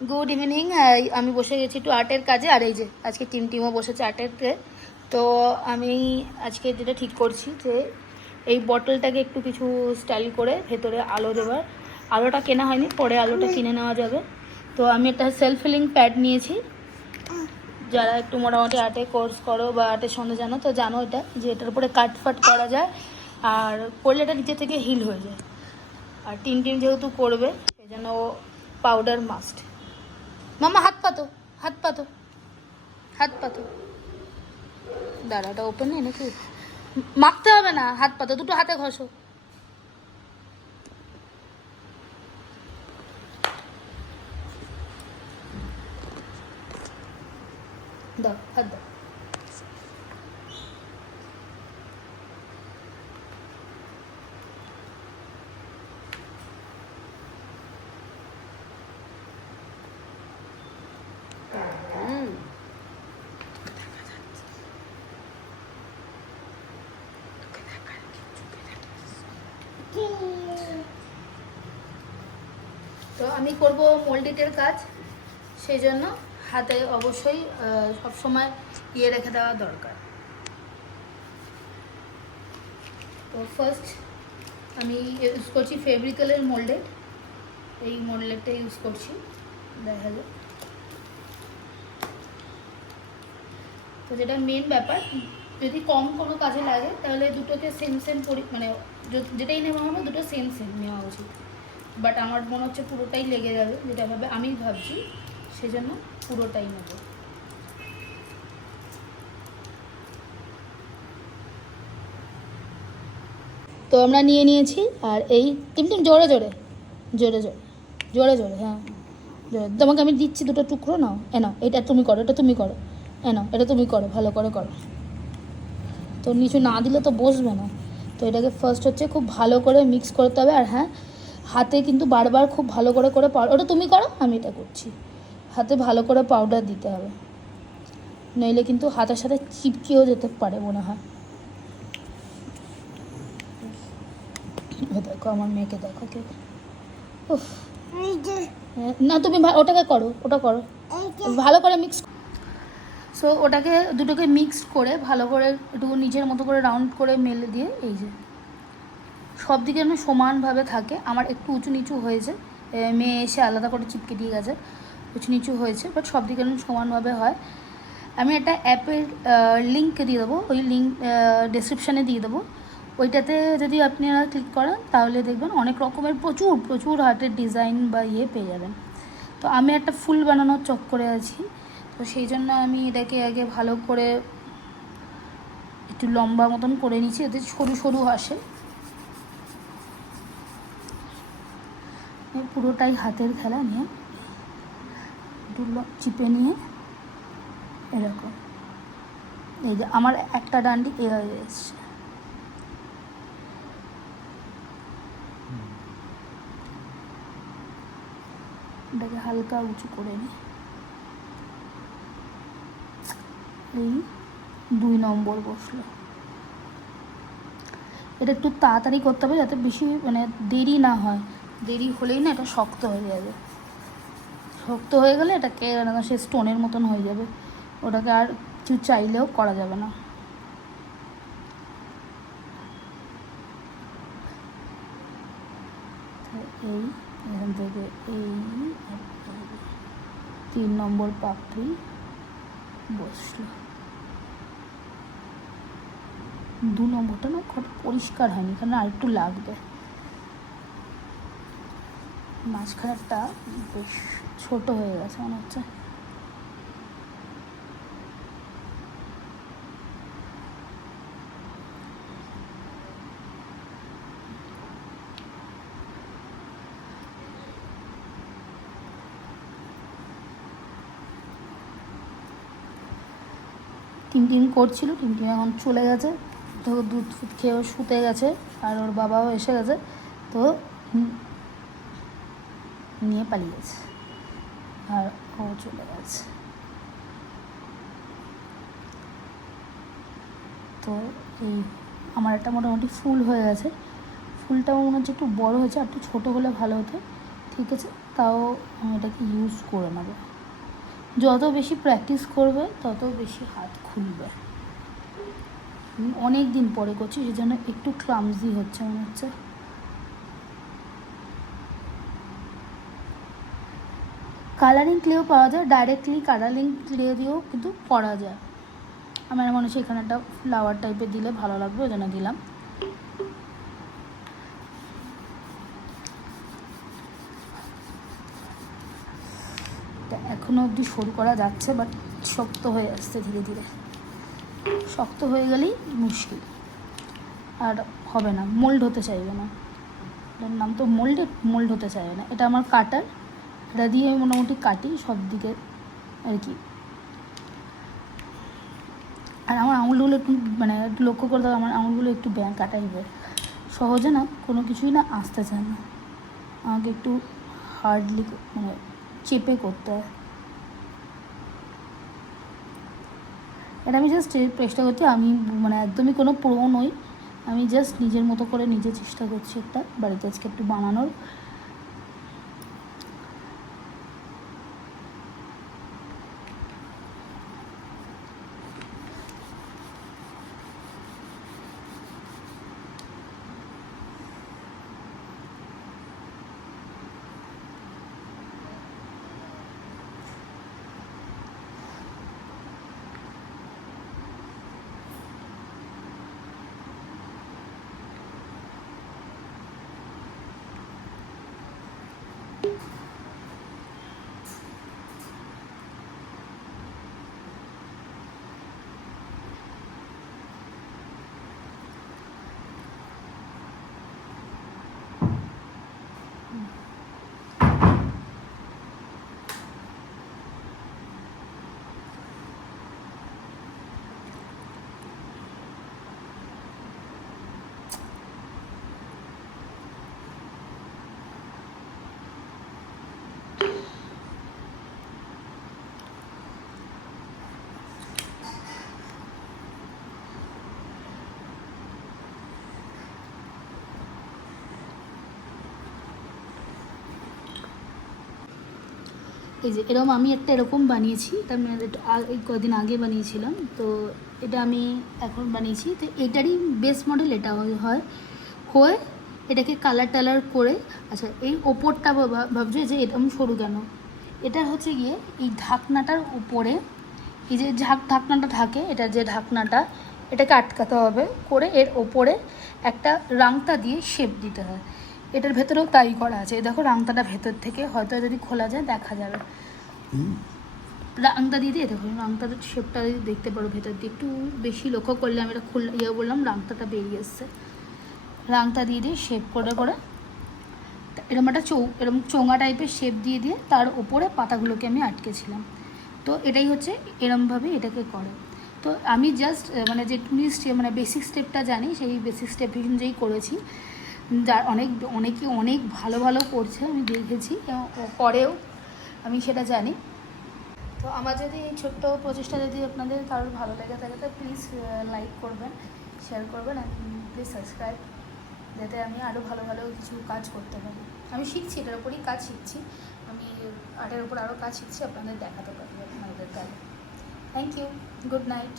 Good evening. আমি বসে গেছি একটু আর্টের কাজে, আর এই যে আজকে টিমও বসেছে আর্টেরতে। তো আমি আজকে যেটা ঠিক করছি যে এই বটলটাকে একটু কিছু স্টাইল করে ভেতরে আলো দেওয়ার। আলোটা কেনা হয়নি, পরে আলোটা কিনে নেওয়া যাবে। তো আমি একটা সেলফ ফিলিং প্যাড নিয়েছি। যারা একটু মোটামুটি আর্টে কোর্স করো বা আর্টের সঙ্গে জানো তো জানো এটা, যে এটার উপরে কাট ফাট করা যায় আর করলে এটা নিচে থেকে হিল হয়ে যায়। আর টিম যেহেতু করবে সেই জন্য পাউডার মাস্ট। মামা হাত পাতো, হাত পাতো, হাত পাতো। দাঁড়া, এটা ওপেন নেই নাকি? মাখতে হবে না, হাত পাতো, দুটো হাতে ঘষো। দাও, হাত দাও। তো আমি করব মোল্ডিটের কাজ, সেই জন্য হাতে অবশ্যই সবসময় ইয়ে রেখে দেওয়া দরকার। তো ফার্স্ট আমি ইউজ করছি ফেব্রিক্যালের মোল্ডেড, এই মোল্ডেডটা ইউজ করছি, দেখা যায়। তো যেটা মেন ব্যাপার, যদি কম কোনো কাজে লাগে তাহলে দুটোকে সেম মানে যেটাই নেওয়া হবে দুটো সেম নেওয়া উচিত। বাট আমার মনে হচ্ছে পুরোটাই লেগে যাবে, যেটা ভাবে আমি ভাবছি, সেজন্য পুরোটাই নেব। তো আমরা নিয়ে নিয়েছি, আর এই টিম জোরে জোরে জোরে জোরে জোরে জোরে, হ্যাঁ জোরে। তোমাকে আমি দিচ্ছি দুটো টুকরো, নাও নাও, এটা তুমি করো, এটা তুমি করো, নাও এটা তুমি করো, ভালো করে করো। তো নিচু না দিলে তো বসবে না। তো এটাকে ফার্স্ট হচ্ছে খুব ভালো করে মিক্স করতে হবে। আর হ্যাঁ, হাতে কিন্তু বারবার খুব ভালো করে পাউডার, ওটা তুমি করো, আমি এটা করছি। হাতে ভালো করে পাউডার দিতে হবে, নইলে কিন্তু হাতের সাথে চিপকেও যেতে পারে মনে হয়। দেখো আমার মেয়েকে, দেখো কে। না তুমি ওটাকে করো, ওটা করো ভালো করে মিক্স। সো ওটাকে দুটোকে মিক্সড করে ভালো করে একটু নিজের মতো করে রাউন্ড করে মেলে দিয়ে, এই যে সব দিকে যেন সমানভাবে থাকে। আমার একটু উঁচু নিচু হয়েছে, মেয়ে এসে আলাদা করে চিপকে দিয়ে গেছে, উঁচু নিচু হয়েছে, বাট সব দিকে যেন সমানভাবে হয়। আমি একটা অ্যাপের লিঙ্ক দিয়ে দেবো, ওই লিঙ্ক ডেসক্রিপশানে দিয়ে দেবো। ওইটাতে যদি আপনারা ক্লিক করেন তাহলে দেখবেন অনেক রকমের প্রচুর প্রচুর হার্টের ডিজাইন বা ইয়ে পেয়ে যাবেন। তো আমি একটা ফুল বানানোর চক্করে আছি, তো সেই জন্য আমি এটাকে আগে ভালো করে একটু লম্বা মতন করে নিচ্ছি, এতে সরু সরু আসে। পুরোটাই হাতের খেলা নিয়ে একটু চিপে নিয়ে এরকম, এই যে আমার একটা ডান্ডি এ হয়ে এসছে। এটাকে হালকা উঁচু করে নিই, এই 2 নম্বর বসলো। এটা একটু তাড়াতাড়ি করতে হবে যাতে বেশি মানে দেরি না হয়, দেরি হলেই না এটা শক্ত হয়ে যাবে। শক্ত হয়ে গেলে এটাকে সে স্টোনের মতন হয়ে যাবে, ওটাকে আর কিছু চাইলেও করা যাবে না। এই এখান থেকে এই 3 নম্বর পাপড়ি বসলো। 2 নম্বরটা না খুব পরিষ্কার হয়নি, এখানে আর একটু লাগবে। মাঝখানেরটা বেশ ছোট হয়ে গেছে মনে হচ্ছে। টিম করছিল, টিম এখন চলে গেছে, তো দুধ ফুট খেয়েও শুতে গেছে, আর ওর বাবাও এসে গেছে, তো নিয়ে পালিয়ে গেছে, আর ও চলে গেছে। তো এই আমার একটা মোটামুটি ফুল হয়ে গেছে। ফুলটাও মনে হচ্ছে একটু বড়ো হয়েছে, আর একটু ছোটো হলে ভালো হতো। ঠিক আছে, তাও আমি এটাকে ইউজ করে নেব। যত বেশি প্র্যাকটিস করবে তত বেশি হাত খুলবে। অনেক দিন পরে করছি, সেই জন্য একটু ক্লামজি হচ্ছে মনে হচ্ছে। কালারিং ক্লেও পাওয়া যায়, ডাইরেক্টলি কালারিং ক্লে দিয়েও কিন্তু করা যায়। আমার মনে হচ্ছে এখানে একটা ফ্লাওয়ার টাইপের দিলে ভালো লাগবে, ওই জন্য দিলাম। এখনও অবধি সরু করা যাচ্ছে, বাট শক্ত হয়ে আসছে ধীরে ধীরে। শক্ত হয়ে গেলেই মুশকিল, আর হবে না, মোল্ড হতে চাইবে না। এটার নাম তো মোল্ড হতে চাইবে না। এটা আমার কাটার, এটা দিয়ে আমি মোটামুটি কাটি সব দিকে আর কি। আর আমার আঙুলগুলো একটু মানে একটু লক্ষ্য করতে হবে, আমার আঙুলগুলো একটু ব্যাঙ্কা টাইপের, সহজে না কোনো কিছুই না আসতে চায় না, আমাকে একটু হার্ডলি মানে চেপে করতে হয়। এটা আমি জাস্ট চেষ্টা করছি, আমি মানে একদমই কোনো প্রো নই, আমি জাস্ট নিজের মতো করে নিজে চেষ্টা করছি একটা বাড়িতে আজকে একটু বানানোর। এই যে এরকম আমি একটা এরকম বানিয়েছি, এটা আমি এই কদিন আগে বানিয়েছিলাম, তো এটা আমি এখন বানিয়েছি। তো এটারই বেস মডেল এটা হয় হয়ে এটাকে কালার টালার করে। আচ্ছা, এই ওপরটা ভাবছি যে এটা আমি সরু কেন, এটা হচ্ছে গিয়ে এই ঢাকনাটার উপরে এই যে ঢাকনাটা থাকে, এটা যে ঢাকনাটা এটাকে আটকাতে হবে করে এর ওপরে একটা রাংতা দিয়ে শেপ দিতে হয়। এটার ভেতরেও তাই করা আছে, দেখো রাংতাটা ভেতর থেকে হয়তো যদি খোলা যায় দেখা যাবে। রাংতা দিয়ে দিয়ে দেখো, রাংতার শেপটা দেখতে পারো ভেতর দিয়ে, একটু বেশি লক্ষ্য করলে আমি এটা বললাম রাংতাটা বেরিয়ে এসছে। রাংতা দিয়ে দিয়ে শেপ করে করে এরকম একটা এরকম চোঙা টাইপের শেপ দিয়ে দিয়ে তার ওপরে পাতাগুলোকে আমি আটকেছিলাম। তো এটাই হচ্ছে এরমভাবে এটাকে করে। তো আমি জাস্ট মানে যে মানে বেসিক স্টেপটা জানি, সেই বেসিক স্টেপ অনুযায়ী করেছি। যার অনেকে অনেক ভালো ভালো করছে আমি দেখেছি, করেও, আমি সেটা জানি। তো আমার যদি এই ছোট্ট প্রচেষ্টা যদি আপনাদের কারোর ভালো লেগে থাকে তো প্লিজ লাইক করবেন, শেয়ার করবেন, আর প্লিজ সাবস্ক্রাইব, যাতে আমি আরও ভালো ভালো কিছু কাজ করতে পারি। আমি শিখছি, এটার উপরই কাজ শিখছি, আমি আর্টের উপর আরও কাজ শিখছি, আপনাদের দেখাতে পারি আপনাদের কাজ। Thank you, good night.